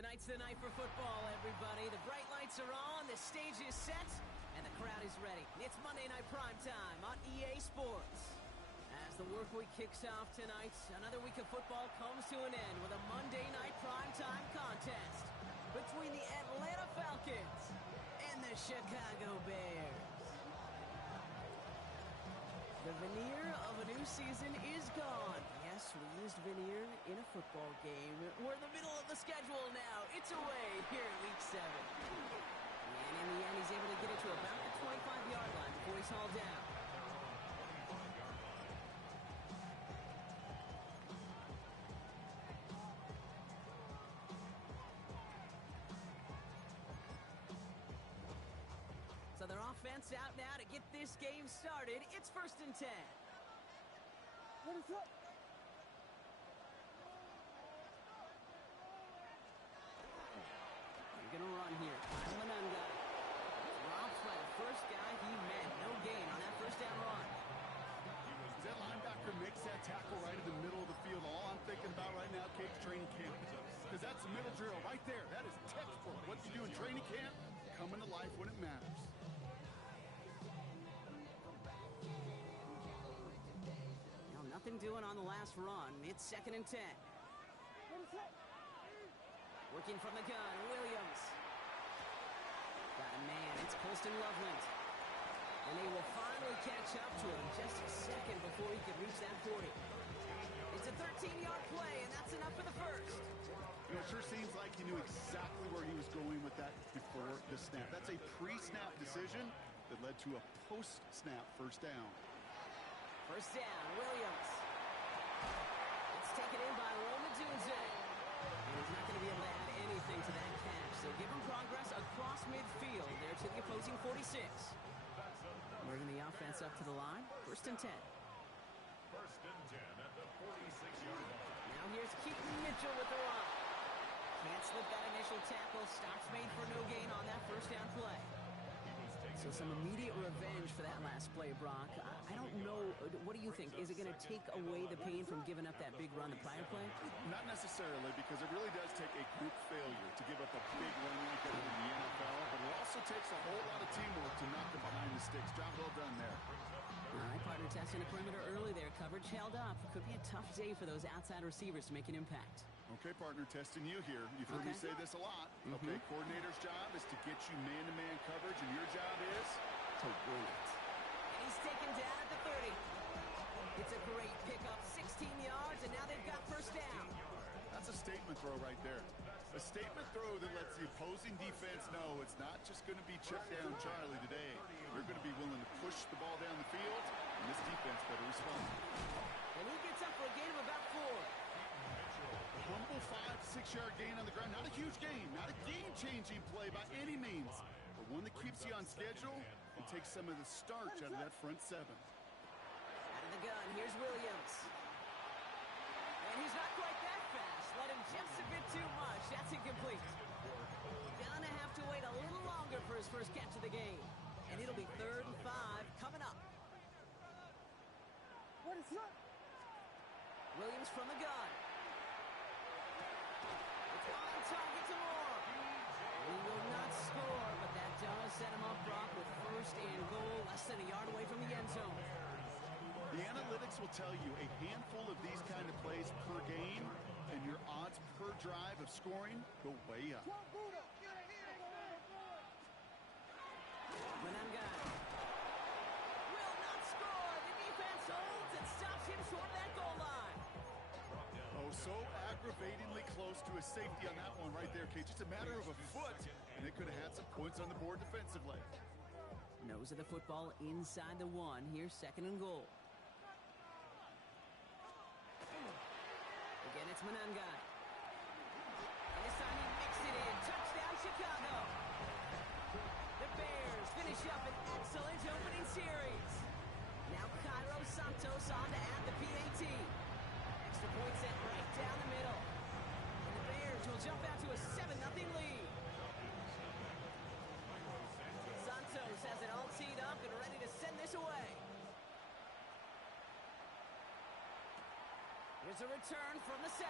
Tonight's the night for football, everybody. The bright lights are on, the stage is set, and the crowd is ready. It's Monday Night Primetime on EA Sports. As the work week kicks off tonight, another week of football comes to an end with a Monday Night Primetime contest between the Atlanta Falcons and the Chicago Bears. The veneer of a new season is gone. Yes, we used veneer in a football game. We're in the middle of the schedule now. It's away here in Week 7. And in the end, he's able to get it to about the 25-yard line before he's hauled down. So their offense out now to get this game started. It's 1st and 10. What is up? They're going to run here. Kyle Manunga drops by the first guy he met. No gain on that first down run. That linebacker makes that tackle right in the middle of the field. All I'm thinking about right now, Kate's training camp. Because that's the middle drill right there. That is textbook. What you do in training camp, coming to life when it matters. Nothing doing on the last run. It's 2nd and 10. Working from the gun, Williams. Got a man, it's Colston Loveland. And they will finally catch up to him just a second before he could reach that 40. It's a 13-yard play, and that's enough for the first. You know, it sure seems like he knew exactly where he was going with that before the snap. That's a pre-snap decision that led to a post-snap first down. First down, Williams. It's taken in by Rome Odunze. And he's not going to be able to add anything to that catch. So give him progress across midfield there to the opposing 46. Bringing the offense up to the line. 1st and 10. 1st and 10 at the 46-yard line. Now here's Keaton Mitchell with the run. Can't slip that initial tackle. Stops made for no gain on that first down play. So some immediate revenge for that last play, Brock. I don't know. What do you think? Is it going to take away the pain from giving up that big run the prior play? Not necessarily, because it really does take a group failure to give up a big run like that in the NFL, but it also takes a whole lot of teamwork to knock them behind the sticks. Job well done there. All right, partner testing the perimeter early there. Coverage held up. Could be a tough day for those outside receivers to make an impact. Okay, partner, testing you here. You've heard me say this a lot. Okay, coordinator's job is to get you man-to-man coverage, and your job is to win it. And he's taken down at the 30. It's a great pickup, 16 yards, and now they've got first down. That's a statement throw right there. A statement throw that lets the opposing defense know it's not just going to be check down Charlie today. They're going to be willing to push the ball down the field, and this defense better respond. And he gets up for a gain of about 4. Humble 5-6-yard gain on the ground. Not a huge gain, not a game-changing play by any means, but one that keeps you on schedule and takes some of the starch out of that front 7. Out of the gun, here's Williams. And he's not quite that fast. Let him just a bit too much. That's incomplete. Gonna have to wait a little longer for his first catch of the game. And it'll be 3rd and 5 coming up. What is up? Williams from the gun. It's on target to Moore. He will not score, but that does set him up, Brock, with 1st and goal, less than a yard away from the end zone. The analytics will tell you a handful of these kind of plays per game, and your odds per drive of scoring go way up. Manunga will not score. The defense holds and stops him short of that goal line. Oh, so aggravatingly close to a safety on that one right there, Kate. Just a matter of a foot, and they could have had some points on the board defensively. Nose of the football inside the 1. Here's 2nd and goal. Again, it's Manunga. And this time he mixed it in. Touchdown, Chicago. The Bears finish up an excellent opening series. Now Cairo Santos on to add the PAT. Extra point set right down the middle. And the Bears will jump out to a 7-0 lead. Santos has it all teed up and ready to send this away. Here's a return from the 7.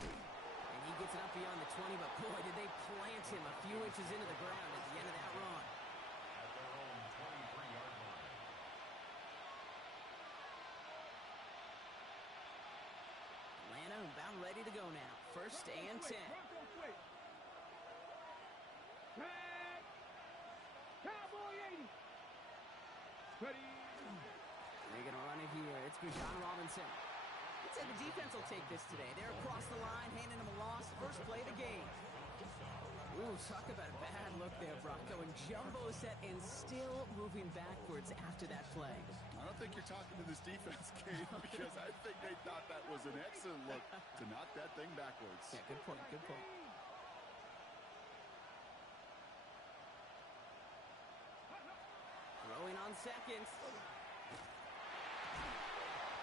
And And he gets it up beyond the 20, but boy, did they plant him a few inches into the ground at the end of that run. At their own 23-yard line. Atlanta about ready to go now. First and 10. Cowboy 80. Ready. They're going to run it here. It's Bijan Robinson. I'd say the defense will take this today. They're across the line, handing him a loss. First play of the game. Ooh, talk about a bad look there, Brock. Going jumbo set and still moving backwards after that play. I don't think you're talking to this defense, Kate, because I think they thought that was an excellent look to knock that thing backwards. Yeah, good point, good point. Throwing on seconds.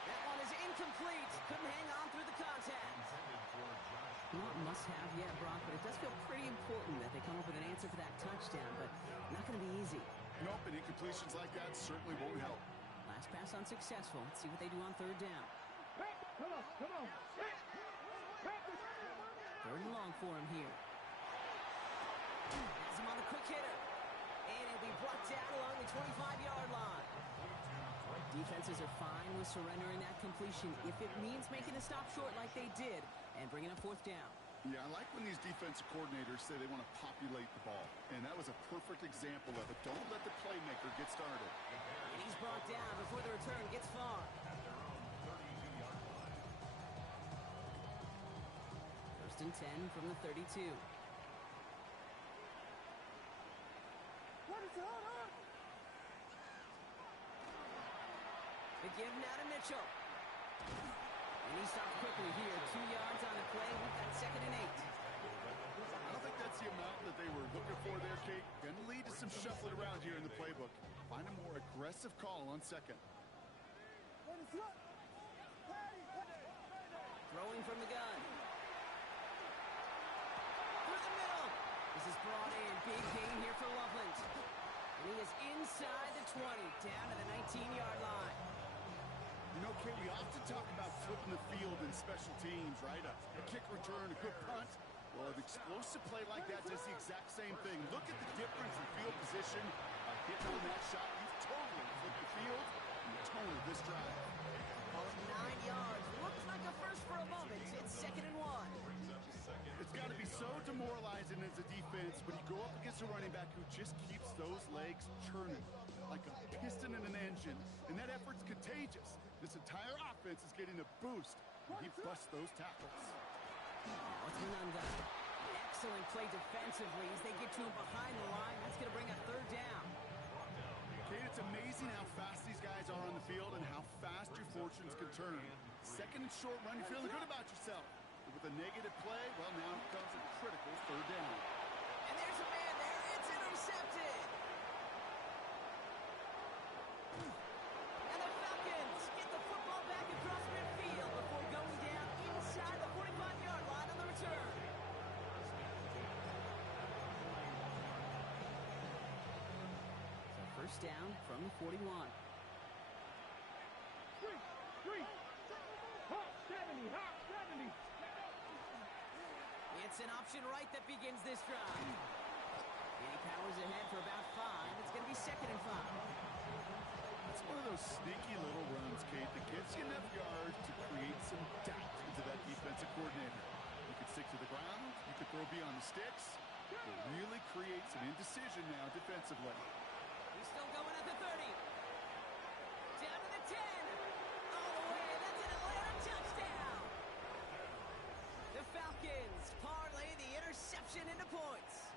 That one is incomplete. Couldn't hang on through the contact. Intended for Josh. Not must have yet, Brock, but it does feel pretty important that they come up with an answer for that touchdown, but not going to be easy. Nope, and incompletions like that certainly won't help. Last pass unsuccessful. Let's see what they do on third down. Come on, come on. Third and long for him here. Has him on the quick hitter. And he'll be brought down along the 25-yard line. Defenses are fine with surrendering that completion if it means making a stop short like they did and bringing up fourth down. Yeah, I like when these defensive coordinators say they want to populate the ball. And that was a perfect example of it. Don't let the playmaker get started. And he's brought down before the return gets far. At their own 32-yard line. First and 10 from the 32. What is on? The give now to Mitchell. And he stopped quickly here. 2 yards on the play. We've got second and 8. I don't think that's the amount that they were looking for there, Kate. Going to lead to some shuffling around here in the playbook. Find a more aggressive call on second. What is up? Throwing from the gun. Through the middle. This is brought in. Big gain here for Loveland. And he is inside the 20, down to the 19-yard line. You know, Kate, we often talk about flipping the field in special teams, right? A kick return, a good punt. Well, an explosive play like that does the exact same thing. Look at the difference in field position. Hitting on that shot, you've totally flipped the field and the tone of this drive. Ball at 9 yards. Looks like a first for a moment. It's second and 1. It's got to be so demoralizing as a defense when you go up against a running back who just keeps those legs churning like a piston in an engine, and that effort's contagious. This entire offense is getting a boost when he busts those tackles. Oh, it's Manunga. Excellent play defensively as they get to him behind the line. That's going to bring up third down. Kate, it's amazing how fast these guys are on the field and how fast your fortunes can turn. Second and short run, you're feeling good about yourself. But with a negative play, well, now comes a critical third down. And there's a man there. It's intercepted. And the Falcons get the football back across midfield before going down inside the 45-yard line on the return. So first down from the 41. Three. Hot 70. It's an option right that begins this drive. And he powers ahead for about 5. It's going to be second and 5. It's one of those sneaky little runs, Kate, that gives you enough yards to create some doubt into that defensive coordinator. You could stick to the ground, you could throw beyond the sticks. It really creates some indecision now defensively. He's still going at the 30. Down to the 10. All the way. That's an Atlanta touchdown. The Falcons parlay the interception into points.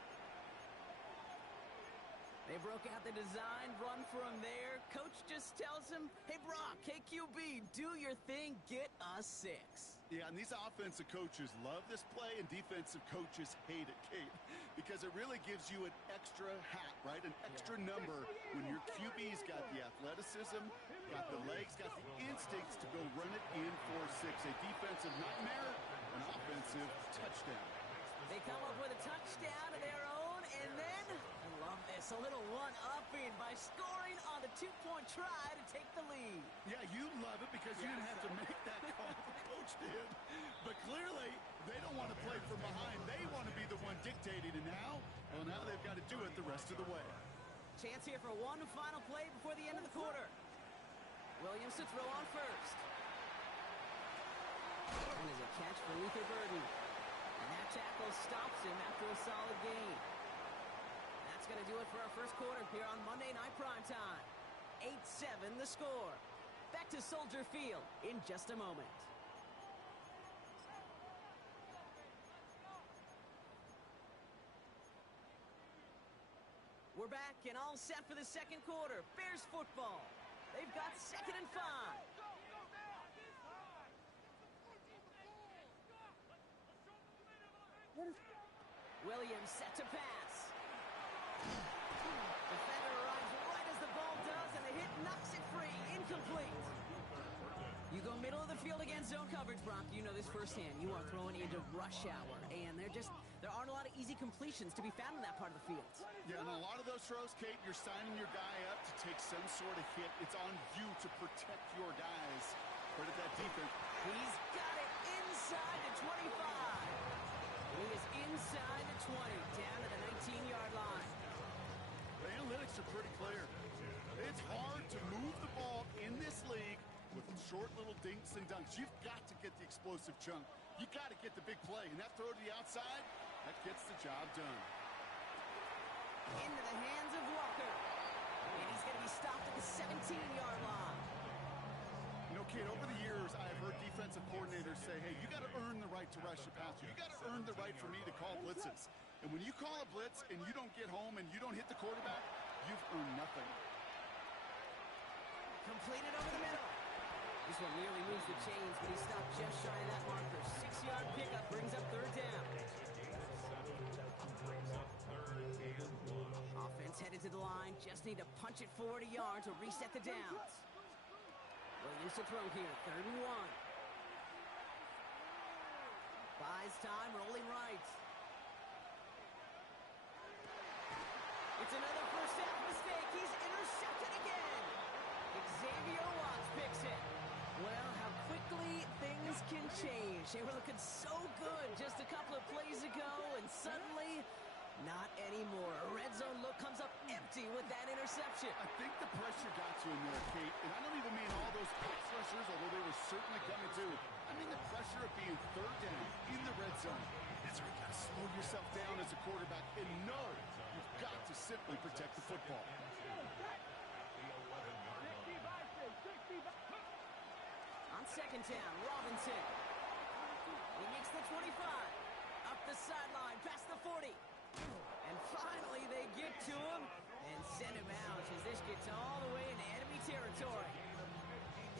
They broke out the design, run for him there. Coach just tells him, hey, Brock, KQB, do your thing, get us 6. Yeah, and these offensive coaches love this play, and defensive coaches hate it, Kate, because it really gives you an extra hat, right? An extra number when your QB's got the athleticism, got the legs, got the instincts to go run it in for 6. A defensive nightmare, an offensive touchdown. They come up with a touchdown of their own, and then, I love this, a little one-upping by scoring on the 2-point try to take the lead. Yeah, you love it because you didn't have to make that call. The coach did. But clearly, they don't want want to play from behind. They want to be the one dictating. And now they've got to do it the rest of the way. Chance here for one final play before the end of the quarter. Williams to throw on first. And there's a catch for Luther Burden. And that tackle stops him after a solid gain. That's going to do it for our first quarter here on Monday Night Primetime. 8-7 the score. Back to Soldier Field in just a moment. We're back and all set for the second quarter. Bears football. They've got 2nd and 5. Williams set to pass. Defender arrives right as the ball does, and the hit knocks it free. Incomplete. You go middle of the field against zone coverage, Brock. You know this firsthand. You are throwing into rush hour, and there aren't a lot of easy completions to be found in that part of the field. Yeah, and a lot of those throws, Kate, you're signing your guy up to take some sort of hit. It's on you to protect your guys. Credit that defense. He's got it inside the 25. He is inside the 20, down to the 19-yard line. The analytics are pretty clear. It's hard to move the ball in this league with short little dinks and dunks. You've got to get the explosive chunk. You got to get the big play. And that throw to the outside, that gets the job done. Into the hands of Walker. And he's going to be stopped at the 17-yard line. You know, Kate, over the years, I've heard defensive coordinators say, hey, you got to earn the right to rush the passer. You got to earn the right for me to call blitzes. And when you call a blitz and you don't get home and you don't hit the quarterback, you've earned nothing. Completed over the middle. This one nearly moves the chains, but he stopped just shy of that marker. 6-yard pickup brings up 3rd down. Offense headed to the line. Just need to punch it 40 yards to reset the downs. Williams to throw here. 3rd and 1. Buys time, rolling right. It's another first half mistake. He's intercepted again. Xavier Watts picks it. Well, how quickly things can change. They were looking so good just a couple of plays ago, and suddenly, not anymore. A red zone look comes up empty with that interception. I think the pressure got to him there, Kate. And I don't even mean all those pass rushers, although they were certainly coming to. I mean the pressure of being 3rd down in the red zone. That's where you got to slow yourself down as a quarterback and know you've got to simply protect the football. On 2nd down, Robinson. He makes the 25. Up the sideline, past the 40. And finally they get to him and send him out as this gets all the way into enemy territory.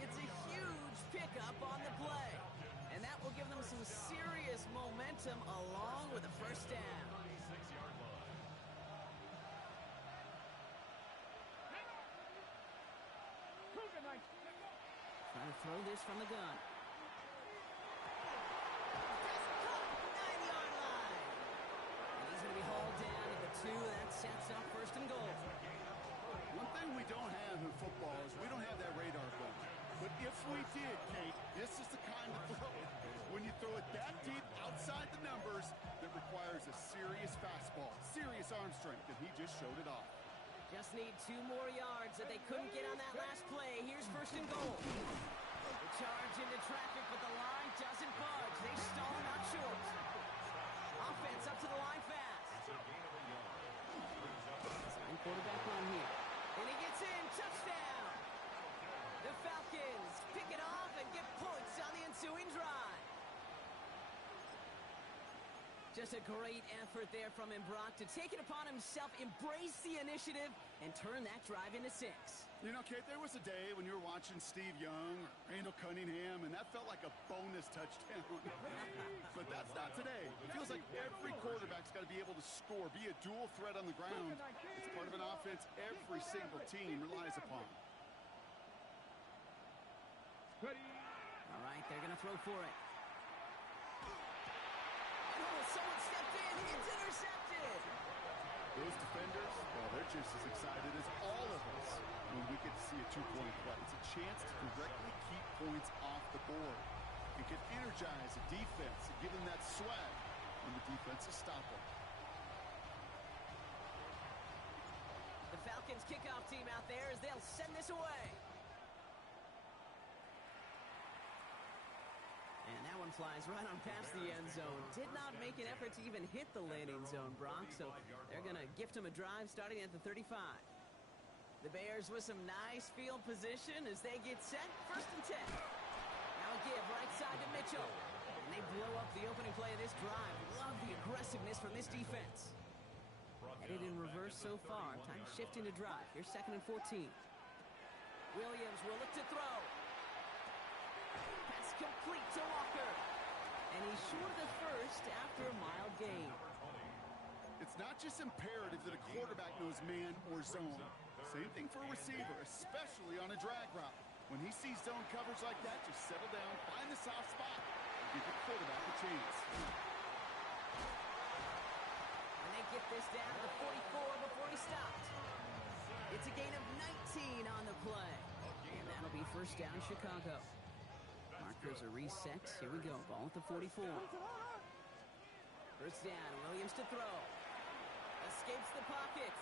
It's a huge pickup on the play. And that will give them some serious momentum along with a first down. Trying to throw this from the gun. That sets up 1st and goal. One thing we don't have in football is we don't have that radar gun. But if we did, Kate, this is the kind of throw. When you throw it that deep outside the numbers, that requires a serious fastball, serious arm strength, and he just showed it off. Just need 2 more yards that they couldn't get on that last play. Here's 1st and goal. The charge into traffic, but the line doesn't budge. They stall him out short. Offense up to the line fast. Quarterback run here. And he gets in. Touchdown. The Falcons pick it off and get points on the ensuing drive. Just a great effort there from him, Brock, to take it upon himself, embrace the initiative, and turn that drive into 6. You know, Kate, there was a day when you were watching Steve Young or Randall Cunningham, and that felt like a bonus touchdown. But that's not today. It feels like every quarterback's got to be able to score, be a dual threat on the ground. It's part of an offense every single team relies upon. All right, they're going to throw for it. Someone stepped in. It's intercepted. Those defenders, well, they're just as excited as all of us when we get to see a 2-point play. It's a chance to directly keep points off the board. It can energize a defense and give them that swag when the defense is stopping. The Falcons kickoff team out there as they'll send this away. And that one flies right on past the end zone. Did not make an effort to even hit the landing zone, Brock, so they're going to gift him a drive starting at the 35. The Bears with some nice field position as they get set. 1st and 10. Now a give right side to Mitchell. And they blow up the opening play of this drive. Love the aggressiveness from this defense. Headed in reverse so far. Time shifting to drive. Here's 2nd and 14. Williams will look to throw. Pass complete to Walker. And he's short of the first after a mild gain. It's not just imperative that a quarterback knows man or zone. Same thing for a receiver, especially on a drag route. When he sees zone coverage like that, just settle down, find the soft spot, and give the quarterback a chance. And they get this down to the 44 before he stopped. It's a gain of 19 on the play. And that'll be 1st down Chicago. Markers are reset. Here we go. Ball at the 44. 1st down. Williams to throw. Escapes the pocket.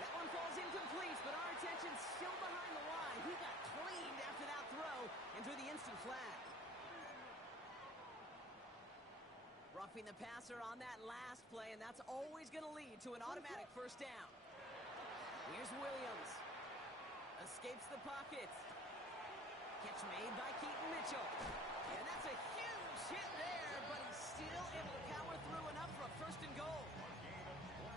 That one falls incomplete, but our attention's still behind the line. He got cleaned after that throw and drew the instant flag. Roughing the passer on that last play, and that's always going to lead to an automatic 1st down. Here's Williams. Escapes the pocket. Catch made by Keaton Mitchell. And that's a huge hit there, but he's still able to power through enough for a 1st and goal.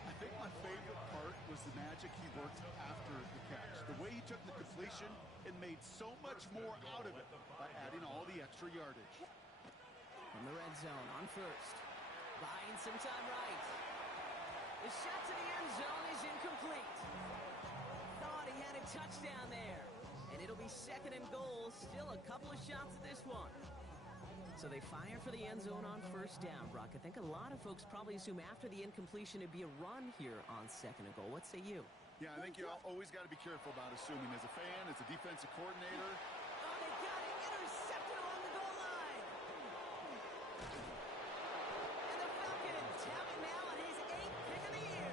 I think my favorite part was the magic he worked after the catch. The way he took the completion and made so much more out of it by adding all the extra yardage. From the red zone on 1st. Buying some time right. The shot to the end zone is incomplete. Thought he had a touchdown there. And it'll be 2nd and goal. Still a couple of shots at this one. So they fire for the end zone on 1st down, Brock. I think a lot of folks probably assume after the incompletion it'd be a run here on 2nd and goal. What say you? Yeah, I think you always got to be careful about assuming as a fan, as a defensive coordinator. Oh, they got him intercepted along the goal line. And the Falcons have it now on his 8th pick of the year.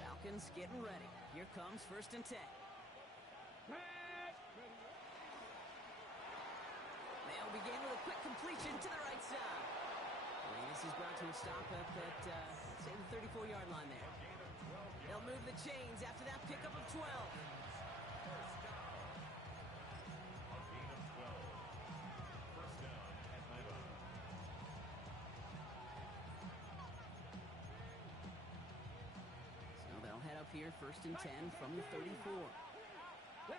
Falcons getting ready. Here comes 1st and 10. They'll begin with a quick completion to the right side. And this is brought to a stop up at, say, the 34-yard line there. They'll move the chains after that pickup of 12. Here, 1st and 10 from the 34. They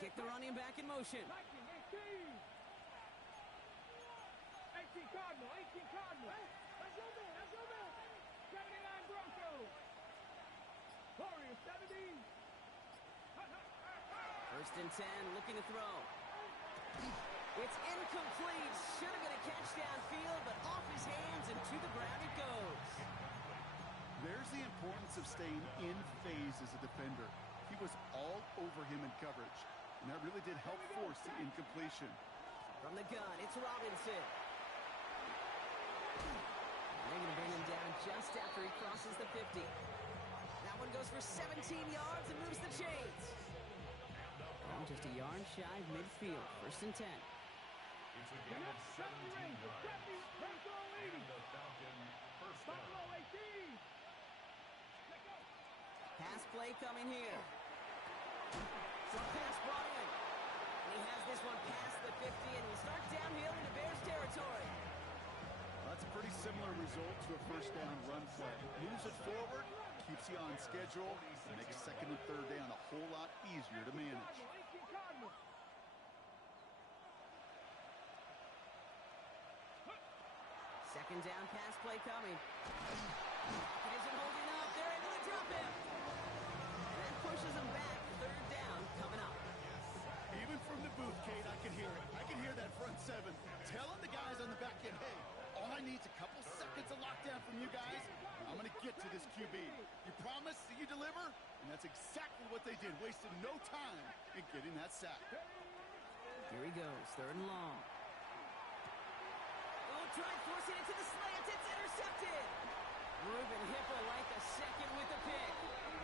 kick the running back in motion. 18 Cardinal, 18 Cardinal. Let's go man, let's go man. 79 Broncos. Warriors, 70. 1st and 10, looking to throw. It's incomplete. Should have been a catch downfield, but off his hands and to the ground it goes. There's the importance of staying in phase as a defender. He was all over him in coverage, and that really did help force the incompletion. From the gun, it's Robinson. They're going to bring him down just after he crosses the 50. That one goes for 17 yards and moves the chains. Oh, just a yard shy of midfield. 1st and 10. It's a gain of 17 yards. And the Falcon 1st down. Pass play coming here. Short pass brought in. And he has this one past the 50 and will start downhill into Bears territory. Well, that's a pretty similar result to a 1st down run play. Moves it forward, keeps you on schedule, and makes 2nd and 3rd down a whole lot easier to manage. 2nd down pass play coming. He isn't holding up. They're able to drop him. And that pushes him back. 3rd down coming up. Even from the booth, Kate, I can hear it. needs a couple seconds of lockdown from you guys. I'm going to get to this QB. You promise that you deliver? And that's exactly what they did. Wasted no time in getting that sack. Here he goes, 3rd and long. Oh, try forcing it to the slant. It's intercepted. Ruben Hippo like a second with the pick.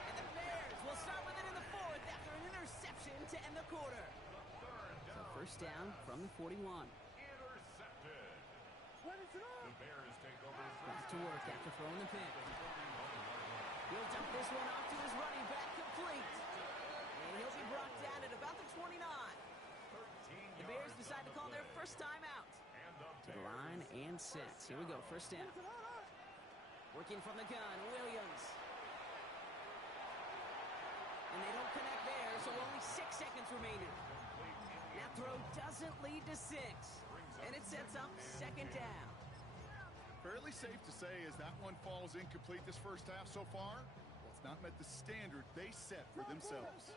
And the Bears will start with it in the 4th after an interception to end the quarter. So first down from the 41. Intercepted. The Bears take over Back to work after throwing the pick. He'll dump this one off to his running back, complete. And he'll be brought down at about the 29. The Bears decide to call their first time out. To the line and set. Here we go, first down. Working from the gun, Williams. And they don't connect there, so only 6 seconds remaining. That throw doesn't lead to 6. And it sets up second down. Fairly safe to say as that one falls incomplete this first half so far, well, it's not met the standard they set for themselves.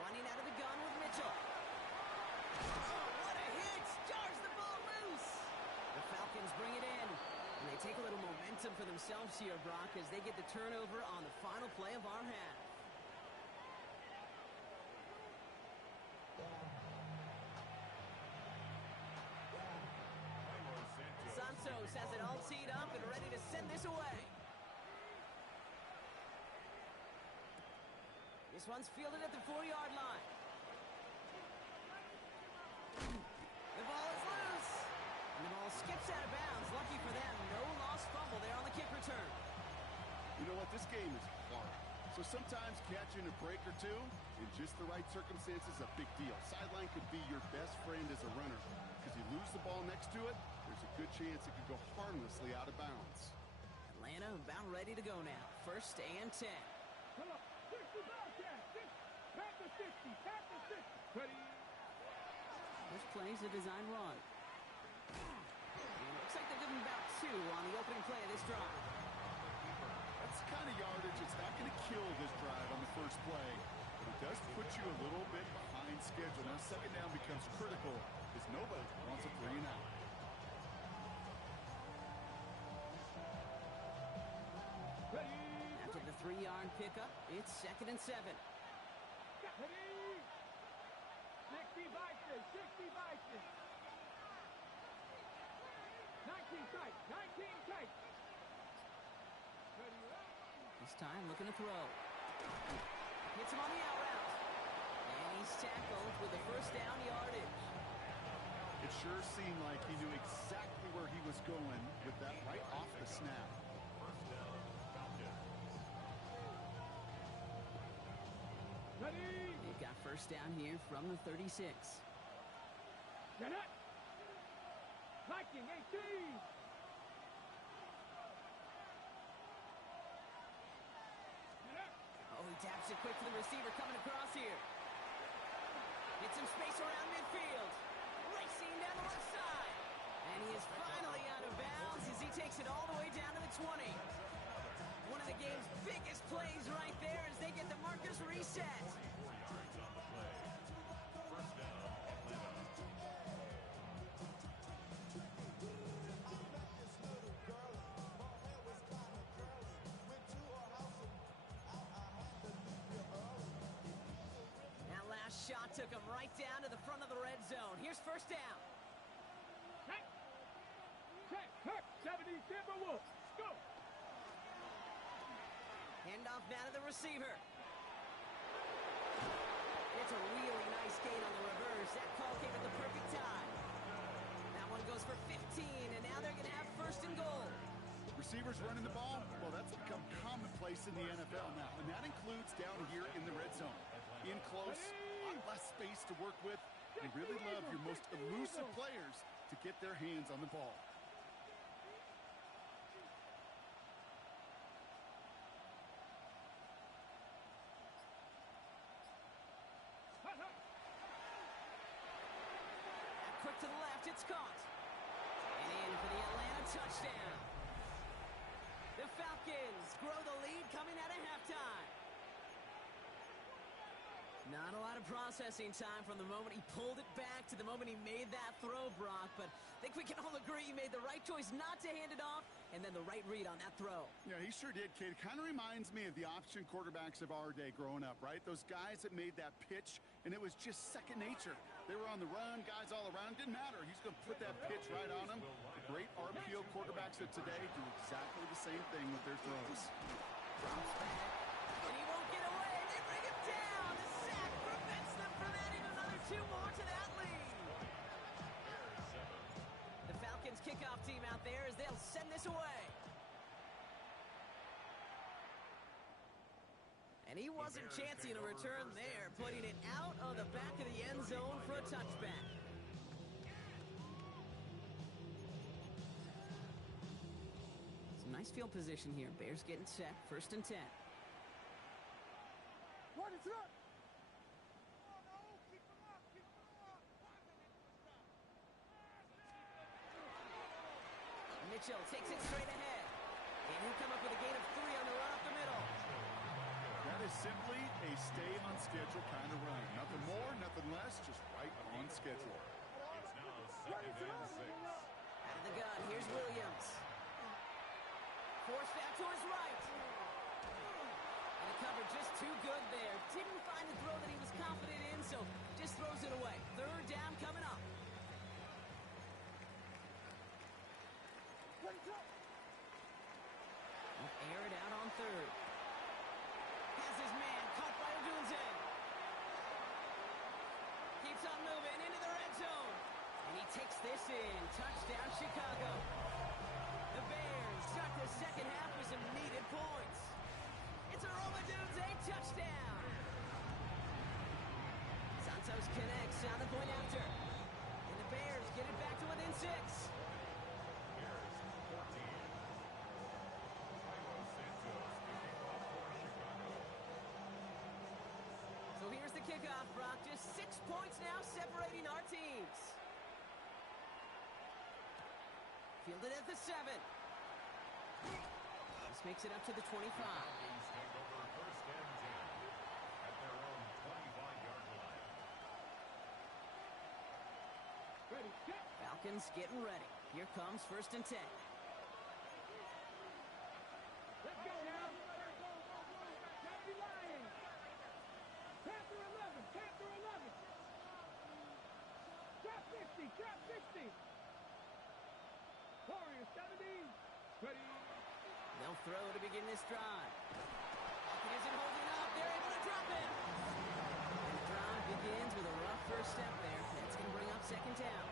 Running out of the gun with Mitchell. Oh, what a hit! Jars the ball loose! The Falcons bring it in. And they take a little momentum for themselves here, Brock, as they get the turnover on the final play of our half. Santos has it all teed up and ready to send this away. This one's fielded at the 4-yard line. The ball is loose. And the ball skips out of bounds. Lucky for them, no lost fumble there on the kick return. You know what? This game is hard. So sometimes catching a break or two in just the right circumstances is a big deal. Sideline could be your best friend as a runner because you lose the ball next to it, there's a good chance it could go harmlessly out of bounds. Atlanta about ready to go now. First and 10. Come on, 60 Bobcats, 6, pack the 60, pack the 60. Ready? This play's a design run. And it looks like they're giving about 2 on the opening play of this drive. That's the kind of yardage it's not going to kill this drive on the first play, but it does put you a little bit behind schedule. Now second down becomes critical as nobody wants a 3 and out. Ready? After the 3-yard pickup, it's 2nd and 7. Ready? 60 Vikings, 60 Vikings. 19 tight, 19 tight. Ready? This time looking to throw. Hits him on the out route. And he's tackled with the first down yardage. It sure seemed like he knew exactly where he was going with that right off the snap. Ready? They've got first down here from the 36. Get it. Viking 18. Oh, he taps it quick to the receiver coming across here. Gets some space around midfield. Racing down the left side. And he is finally out of bounds as he takes it all the way down to the 20. One of the game's biggest plays right there as they get the markers reset. That last shot took him right down to the front of the red zone. Here's first down. Check. Check. Check. 70 Timberwolves. Go. Handoff now to the receiver. It's a really nice gain on the reverse. That call came at the perfect time. That one goes for 15, and now they're going to have first and goal. Receivers running the ball, well, that's become commonplace in the NFL now, and that includes down here in the red zone. In close, a lot less space to work with. You really love your most elusive players to get their hands on the ball. Quick to the left, it's caught. And in for the Atlanta touchdown. The Falcons grow the lead coming out of halftime. Not a lot of processing time from the moment he pulled it back to the moment he made that throw, Brock. But I think we can all agree he made the right choice not to hand it off and then the right read on that throw. Yeah, he sure did, kid. Kind of reminds me of the option quarterbacks of our day growing up, right? Those guys that made that pitch, and it was just second nature. They were on the run, guys all around. Didn't matter. He's going to put that pitch right on them. The great RPO quarterbacks of today do exactly the same thing with their throws. Drops back, and he won't get away. They bring him down. The sack prevents them from adding another 2 more to that lead. The Falcons kickoff team out there as they'll send this away. And he wasn't chancing a return there, putting it out of the back of the end zone for a touchback. Some nice field position here. Bears getting set, 1st and 10. What is up? Mitchell takes it straight ahead. And he'll come up with a gain of 3 on the run up the middle. That is simply a stay on schedule kind of run. Nothing more, nothing less, just right on schedule. It's now 2nd and 6. Out of the gun, here's Williams. Forced out to his right. And the cover just too good there. Didn't find the throw that he was confident in, so just throws it away. 3rd down coming up. He'll air it out on 3rd. Has his man caught by Odunze. Keeps on moving into the red zone. And he takes this in. Touchdown, Chicago. The Bears start the second half with some needed points. It's a Rome Odunze touchdown. Santos connects on the point after. And the Bears get it back to within 6. So here's the kickoff, Brock. Just 6 points now separating our teams. Fielded at the 7. This makes it up to the 25. Falcons take over 1st and 10 at their own 25-yard line. Ready, set. Falcons getting ready. Here comes 1st and 10. Let's go now. Johnny Lions. Panther 11, Panther 11. Drop 60, drop 60. Warrior 70. Ready. They'll throw to begin this drive. It isn't holding up. They're able to drop it. And the drive begins with a rough first step there. That's going to bring up 2nd down.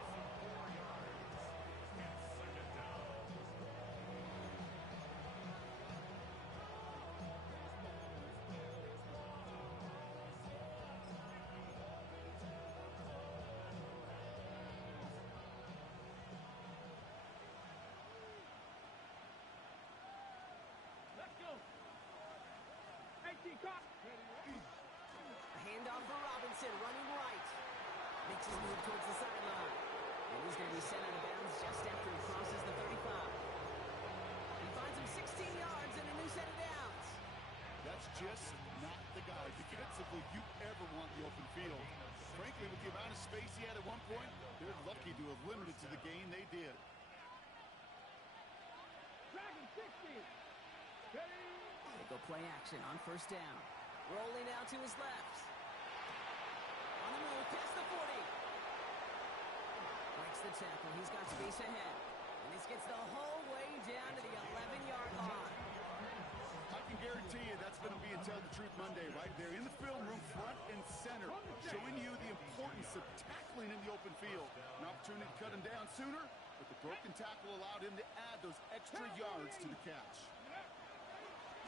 Let's go. 18 caught. A handoff for Robinson, running right. Makes his move towards the sideline. And he's going to be sent out of bounds just after he crosses the 35. He finds him 16 yards and a new set of downs. That's just not the guy defensively you ever want the open field. Frankly, with the amount of space he had at one point, they're lucky to have limited to the gain they did. Dragon 60. Ready. They go play action on 1st down. Rolling out to his left. On the move, past the 40. Breaks the tackle. He's got space ahead. And this gets the whole way down to the 11-yard line. I can guarantee you that's going to be a Tell the Truth Monday right there in the film room, front and center, showing you the importance of tackling in the open field. An opportunity to cut him down sooner, but the broken tackle allowed him to add those extra yards to the catch.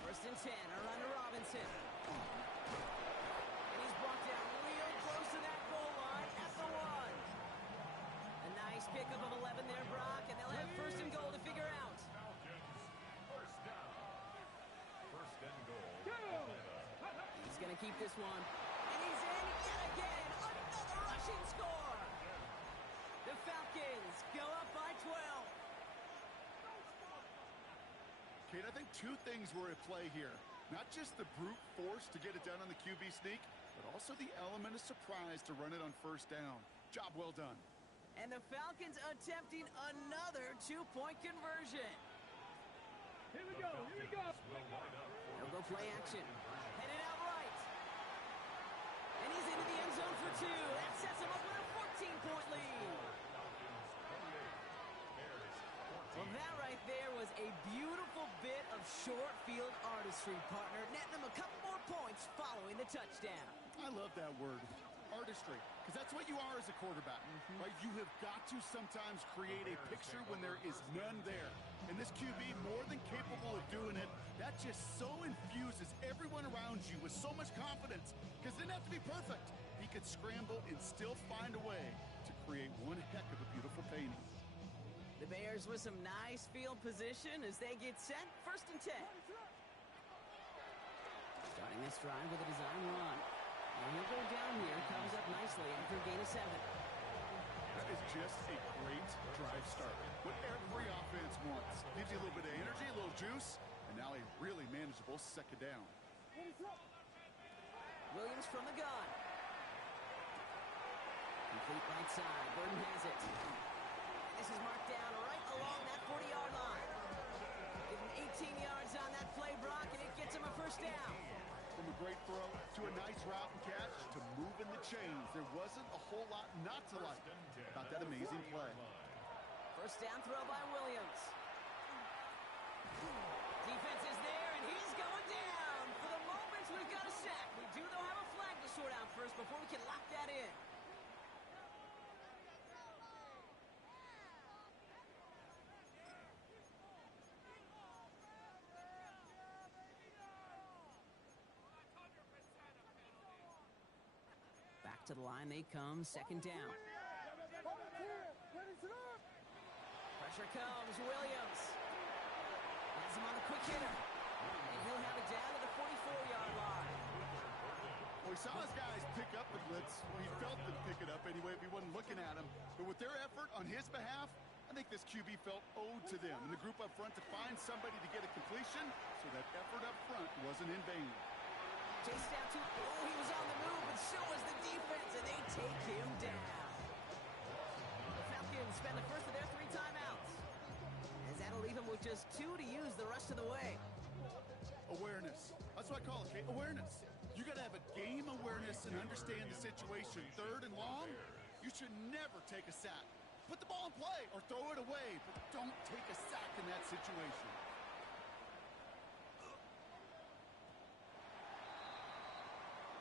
1st and 10, a run to Robinson. And he's brought down real close to that goal line at the 1. A nice pickup of 11 there, Brock, and they'll have 1st and goal to figure out. Falcons, 1st down. 1st and goal. He's going to keep this one. And he's in yet again. Another rushing score. The Falcons go up by 12. Kate, I think 2 things were at play here. Not just the brute force to get it done on the QB sneak, but Also the element of surprise to run it on first down. Job well done. And the Falcons attempting another two-point conversion. Here we go, here we go. They'll go play action. Headed out right. And he's into the end zone for two. That sets him up with a 14-point lead. Well, that right there was a beautiful bit of short field artistry, partner. Netting them a couple more points following the touchdown. I love that word, artistry, because that's what you are as a quarterback, right? You have got to sometimes create a picture when there is none there. And this QB, more than capable of doing it, that just so infuses everyone around you with so much confidence, because it didn't have to be perfect. He could scramble and still find a way to create one heck of a beautiful painting. The Bears with some nice field position as they get set. 1st and 10. Starting this drive with a design run. And he'll go down here. Comes up nicely after a gain of 7. That is just a great drive start. What every offense wants. Gives you a little bit of energy, a little juice, and now a really manageable second down. Williams from the gun. Complete right side. Burton has it. This is marked down right along that 40-yard line. Give him 18 yards on that play, Brock, and it gets him a first down. From a great throw to a nice route and catch to moving the chains. There wasn't a whole lot not to like about that amazing play. First down throw by Williams. Defense is there, and he's going down. For the moment, we've got a sack. We do, though, have a flag to sort out first before we can lock that in. Back to the line they come, 2nd down. Pressure comes, Williams. Has him on the quick hitter. And he'll have it down to the 44-yard line. Well, we saw his guys pick up the blitz. Well, he felt them pick it up anyway if he wasn't looking at him. But with their effort on his behalf, I think this QB felt owed to them and the group up front to find somebody to get a completion, so that effort up front wasn't in vain. Chased out to, he was on the move, but so was the defense, and they take him down. The Falcons spend the first of their 3 timeouts, as that'll leave him with just 2 to use the rest of the way. Awareness. That's what I call it, Kate. Awareness. You got to have a game awareness and understand the situation. 3rd and long, you should never take a sack. Put the ball in play or throw it away, but don't take a sack in that situation.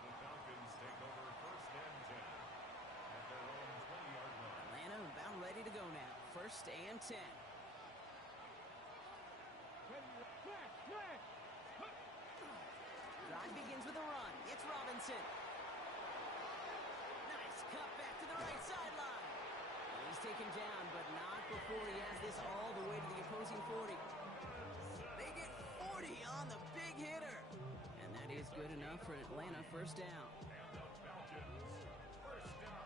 The Falcons take over 1st and 10 at their own 20-yard line. Atlanta about ready to go now. 1st and 10. Drive begins with a run. It's Robinson. Nice cut back to the right sideline. And he's taken down, but not before he has this all the way to the opposing 40. They get 40 on the big hitter. And that is good enough for an Atlanta 1st down. And the Falcons, 1st down.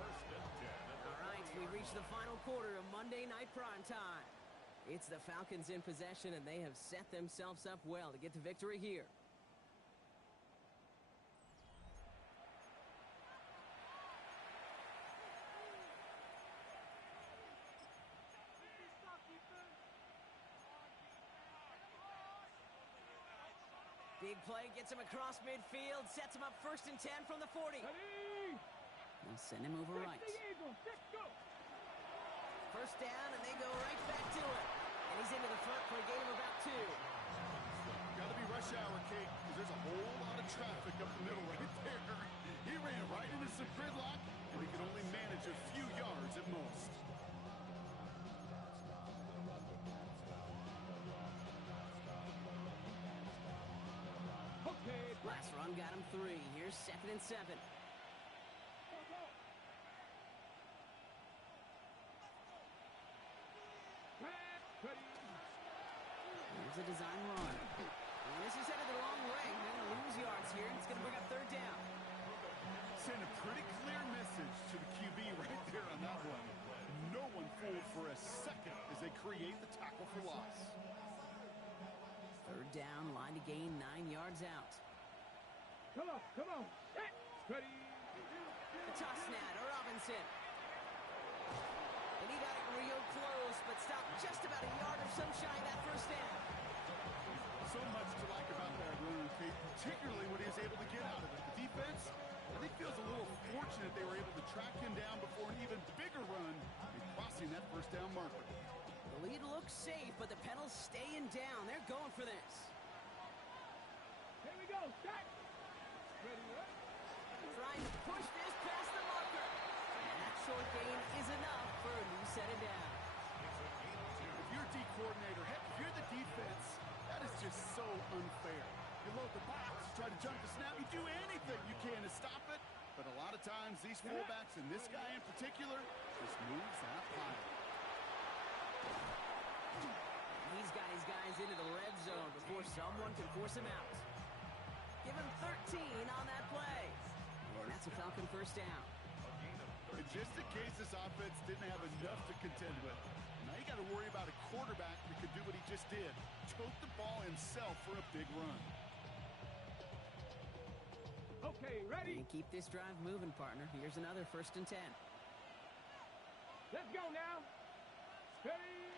1st and 10. All right, we reach the final quarter of Monday Night Primetime. It's the Falcons in possession, and they have set themselves up well to get the victory here. Big play gets him across midfield, sets him up 1st and 10 from the 40. They'll send him over right. 1st down, and they go right back to it. And he's into the front for a gain of about 2. Got to be rush hour, Kate, because there's a whole lot of traffic up the middle right there. He ran right into some gridlock, and he could only manage a few yards at most. Last run got him 3. Here's 2nd and 7. Here's a design run. And this is headed the wrong way. They're going to lose yards here. It's going to bring up 3rd down. Send a pretty clear message to the QB right there on that one. No one fooled for a second as they create the tackle for loss. 3rd down, line to gain 9 yards out. Come on. Set. Ready. A toss now to Robinson. And he got it real close, but stopped just about a yard or so shy of that first down. So much to like about that run, Kate, particularly what he was able to get out of it. The defense, I think, feels a little fortunate they were able to track him down before an even bigger run and crossing that first down marker. The lead looks safe, but the Penals staying down. They're going for this. Here we go. Set. Ready. Trying to push this past the marker. And that short gain is enough for a new set of downs. If you're a D coordinator, heck, if you're the defense, that is just so unfair. You load the box, try to jump the snap, you do anything you can to stop it, but a lot of times these fullbacks, and this guy in particular, just moves that pile. He's got his guys into the red zone before someone can force him out. Give him 13 on that play. And that's a Falcon first down. And just in case this offense didn't have enough to contend with, now you got to worry about a quarterback that could do what he just did. Tote the ball himself for a big run. Okay, ready. And keep this drive moving, partner. Here's another 1st and 10. Let's go now. Ready.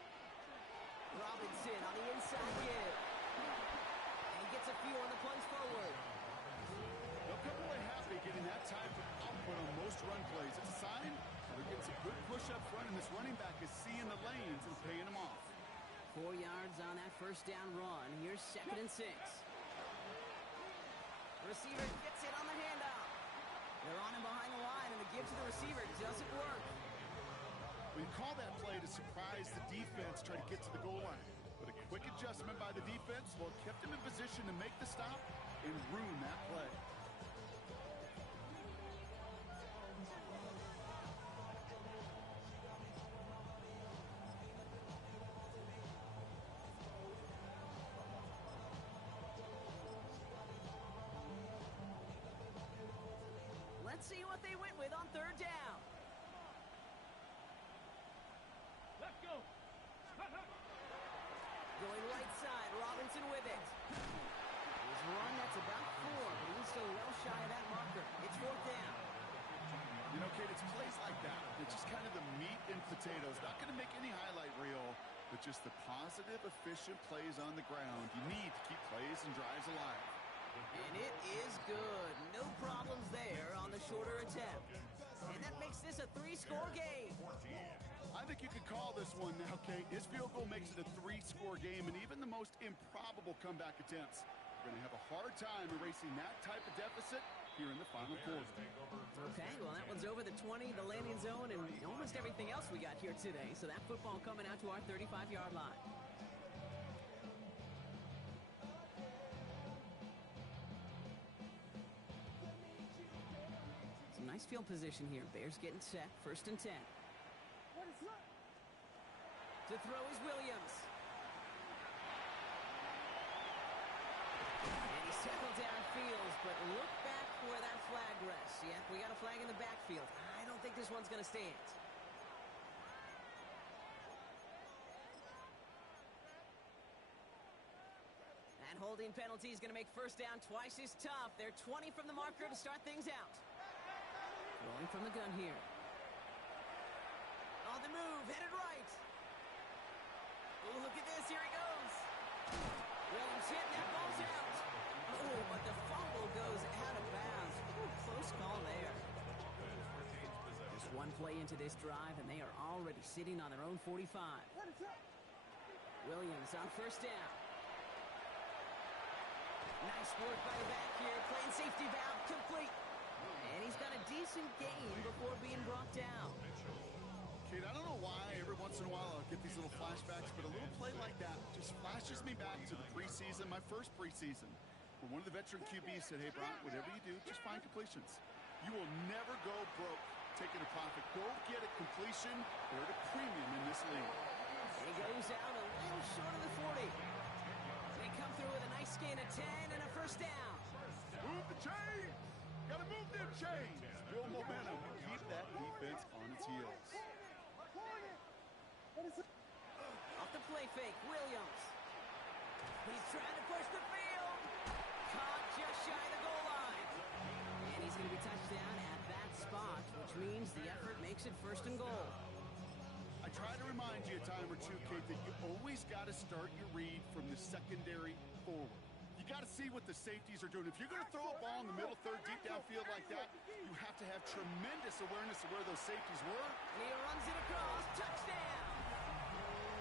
Robinson on the inside give. And he gets a few on the plunge forward. They'll come away happy getting that type of output on most run plays. It's a sign that they're getting some good push up front, and this running back is seeing the lanes and paying them off. 4 yards on that first down run. Here's 2nd and 6. Receiver gets it on the handoff. They're on him behind the line, and the give to the receiver doesn't work. We call that play to surprise the defense, try to get to the goal line. But a quick adjustment by the defense, well, kept him in position to make the stop and ruin that play. Let's see what they went with on 3rd down. Let's go. Going right side, Robinson with it. His run, that's about 4, but he's still well shy of that marker. It's 4th down. You know, Kate, it's plays like that. It's just kind of the meat and potatoes. Not going to make any highlight reel, but just the positive, efficient plays on the ground. You need to keep plays and drives alive. And it is good. No problems there on the shorter attempt. And that makes this a 3-score game. I think you could call this one now, Kate. His field goal makes it a 3-score game, and even the most improbable comeback attempts are going to have a hard time erasing that type of deficit here in the final quarter. Okay, well, that one's over the 20, the landing zone, and almost everything else we got here today. So that football coming out to our 35-yard line. Some nice field position here. Bears getting set. 1st and 10. To throw is Williams. And he settled downfield, but look back where that flag rests. Yeah, we got a flag in the backfield. I don't think this one's going to stand. That holding penalty is going to make 1st down twice as tough. They're 20 from the marker to start things out. Rolling from the gun here. On the move, headed right. Oh, look at this, here he goes. Williams hit, that ball's out. Oh, but the fumble goes out of bounds. Ooh, close call there. Just one play into this drive, and they are already sitting on their own 45. Williams on 1st down. Nice work by the back here, playing safety valve complete. And he's got a decent gain before being brought down. Kate, I don't know why every once in a while I'll get these little flashbacks, but a little play like that just flashes me back to the preseason, my first preseason, where one of the veteran QBs said, hey, Brock, whatever you do, just find completions. You will never go broke taking a profit. Go get a completion. They're at a premium in this league. And he goes out a little short of the 40. They come through with a nice gain of 10 and a 1st down. Move the chains. Got to move them chains. Build momentum. Keep that defense on its heels. Off the play fake, Williams. He's trying to push the field. Caught just shy of the goal line. he's going to be touched down at that spot, which means the effort makes it first and goal. I try to remind you a time or two, Kate, that you always got to start your read from the secondary forward. You got to see what the safeties are doing. If you're going to throw a ball in the middle third deep downfield like that, you have to have tremendous awareness of where those safeties were. And he runs it across. Touchdown!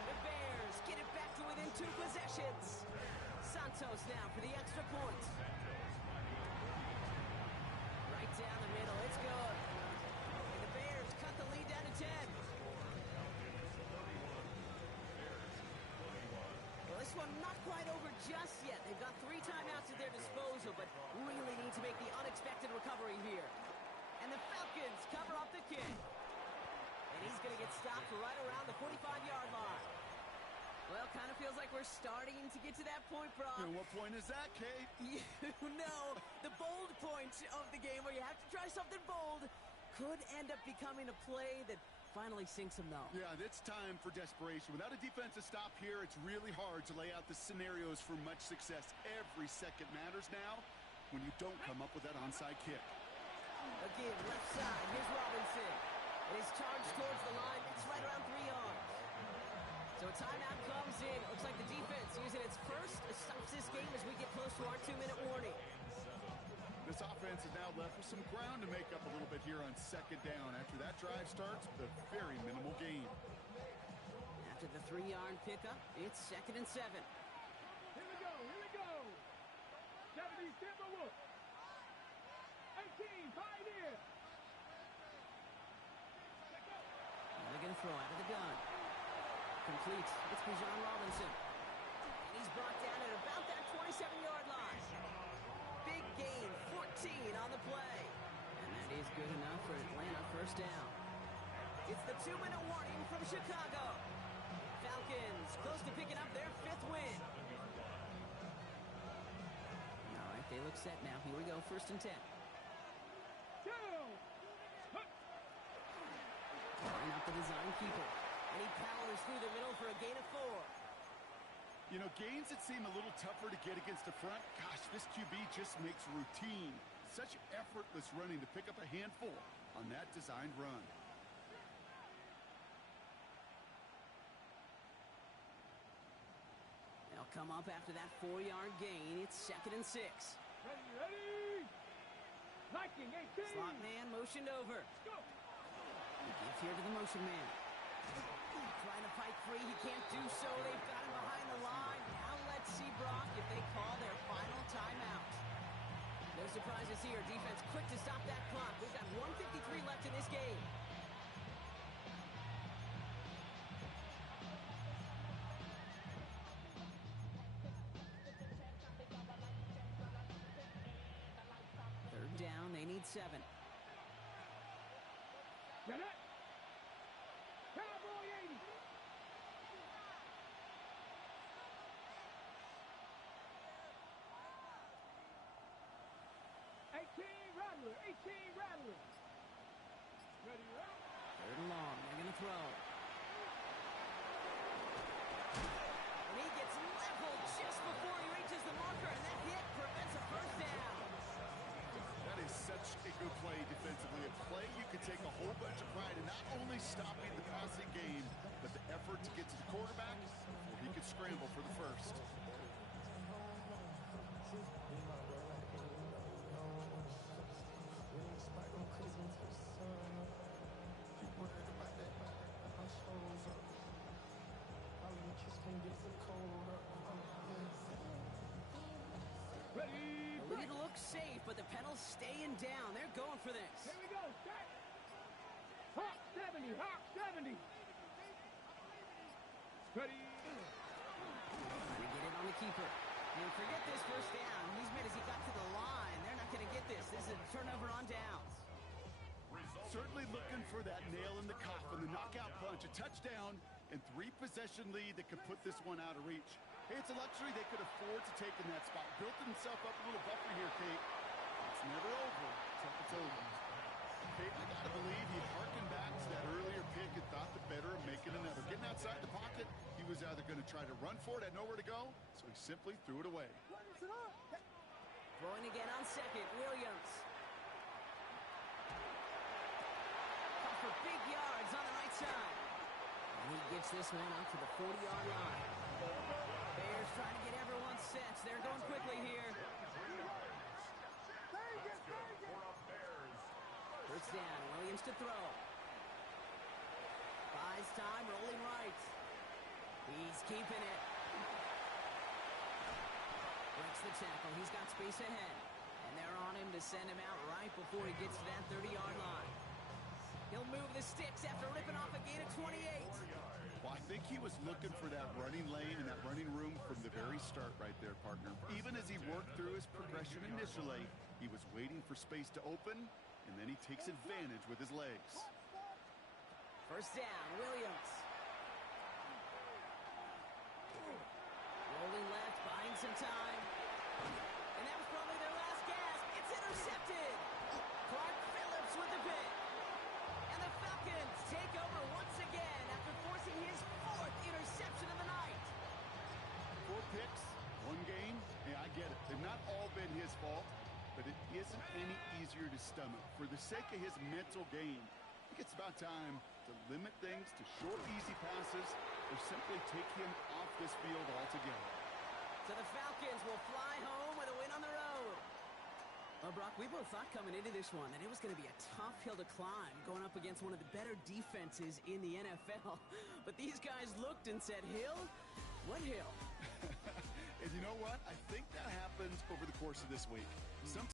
The Bears get it back to within 2 possessions. Santos now for the extra point. Right down the middle. It's good. And the Bears cut the lead down to 10. Well, this one not quite over just yet. They've got 3 timeouts at their disposal, but really need to make the unexpected recovery here. And the Falcons cover up the kick. And he's going to get stopped right around the 45-yard line. Well, kind of feels like we're starting to get to that point, Brock. And what point is that, Kate? You know, the bold point of the game where you have to try something bold could end up becoming a play that finally sinks them, though. Yeah, it's time for desperation. Without a defensive stop here, it's really hard to lay out the scenarios for much success. Every second matters now when you don't come up with that onside kick. Again, left side. Here's Robinson. And his charge towards the line. It's right around 3 yards. So a timeout comes in. Looks like the defense using its first stops this game as we get close to our 2-minute warning. This offense is now left with some ground to make up a little bit here on second down after that drive starts with a very minimal gain. After the 3-yard pickup, it's 2nd and 7. Here we go, here we go. 70 Timberwolves. 18 Pioneer. They're going to throw out of the gun. Complete. It's Bijan Robinson. And he's brought down at about that 27-yard line. Big gain, 14 on the play. And that is good enough for Atlanta first down. It's the 2-minute warning from Chicago. Falcons close to picking up their 5th win. All right, they look set now. Here we go, 1st and 10. Line up the design keeper. And he powers through the middle for a gain of 4. You know, gains that seem a little tougher to get against the front, gosh, this QB just makes routine such effortless running to pick up a handful on that designed run. They'll come up after that 4-yard gain. It's 2nd and 6. Ready, ready. Liking 18. Slot man motioned over. Go. He gives here to the motion man. Trying to fight free. He can't do so. They've got him behind the line. Now let's see, Brock, if they call their final timeout. No surprises here. Defense quick to stop that clock. We've got 1:53 left in this game. Third down. They need 7. Get it. Cowboy 80. Rattler. 18 Rattler. Ready, ready. 3rd and long. They're going to throw. And he gets leveled just before he reaches the marker, and that hit prevents a first down. That is such a good play defensively. A play you could take a whole bunch of pride in not only stopping the passing game, but the effort to get to the quarterback before he could scramble for the first. Ready. The lead looks safe, but the pedal's staying down. They're going for this. Here we go. Set. Hawk 70. Hawk 70. Ready. Trying to get it on the keeper. And forget this first down. He's made as he got to the line. They're not going to get this. This is a turnover on downs. Certainly looking for that nail in the coffin, the knockout punch, a touchdown, and 3-possession lead that could put this one out of reach. Hey, it's a luxury they could afford to take in that spot. Built himself up a little buffer here, Kate. It's never over until it's over. Kate, I gotta believe he harkened back to that earlier pick and thought the better of making another. Getting outside the pocket, he was either going to try to run for it, had nowhere to go, so he simply threw it away. Throwing again on 2nd, Williams. gets this one up to the 40-yard line. Bears trying to get everyone set. They're going quickly here. First down, Williams to throw. Buys time, rolling right. He's keeping it. Breaks the tackle. He's got space ahead. And they're on him to send him out right before he gets to that 30-yard line. He'll move the sticks after ripping off a gain of 28. Well, I think he was looking for that running lane and that running room from the very start right there, partner. Even as he worked through his progression initially, he was waiting for space to open, and then he takes advantage with his legs. First down, Williams. Rolling left, buying some time. And that was probably their last gasp. It's intercepted. Clark Phillips with the pick. And the Falcons take over once again after forcing his 4th interception of the night. 4 picks, 1 game. Yeah, I get it. They've not all been his fault, but it isn't any easier to stomach. For the sake of his mental game, I think it's about time to limit things to short, easy passes or simply take him off this field altogether. So the Falcons will fly home with a win on the road. Well, Brock, we both thought coming into this one that it was going to be a tough hill to climb going up against one of the better defenses in the NFL. But these guys looked and said, hill? What hill? And you know what? I think that happens over the course of this week. Sometimes